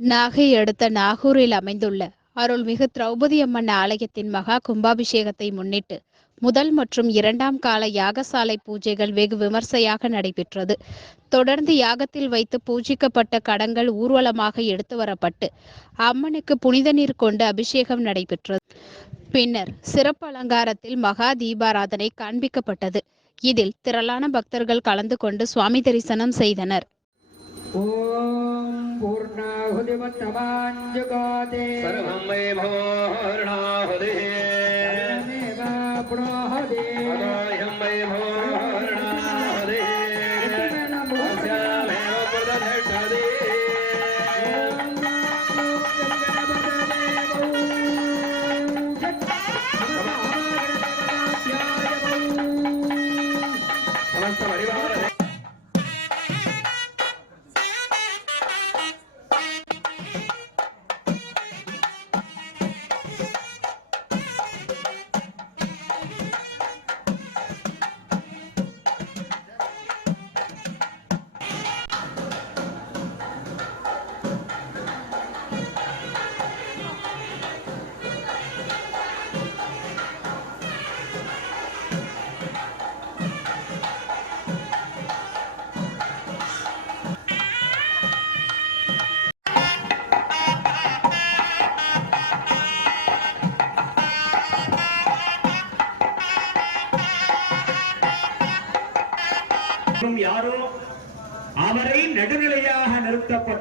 நாகை அடுத்த நாகூரில் அமைந்துள்ள அருள்மிகு திரௌபதி அம்மன் ஆலயத்தின் மகா கும்பாபிஷேகத்தை முன்னிட்டு முதல் மற்றும் இரண்டாம் கால யாகசாலை பூஜைகள் வெகு விமர்சையாக நடைபெற்றது. தொடர்ந்து யாகத்தில் வைத்து பூஜிக்கப்பட்ட கடங்கள் ஊர்வலமாக எடுத்து வரப்பட்டு அம்மனுக்கு புனித நீர் கொண்டு அபிஷேகம் நடைபெற்றது. பின்னர் சிறப்பு அலங்காரத்தில் மகா தீபாராதனை காண்பிக்கப்பட்டது. இதில் திரளான பக்தர்கள் கலந்து கொண்டு சுவாமி தரிசனம் செய்தனர். ஓம் பூர்ணாஹுதிமத்தமாஞ்சகாதே சர்வம் மே பூர்ணாஹுதிः சர்வமேவ புரோஹதே அதாயம் மே பூர்ணாஹுதிः அஸ்யாமேவ பிரததட்டதே நமஸ்த பரிவாரே யாரோ அவரை நடுநிலையாக நிறுத்தப்பட்ட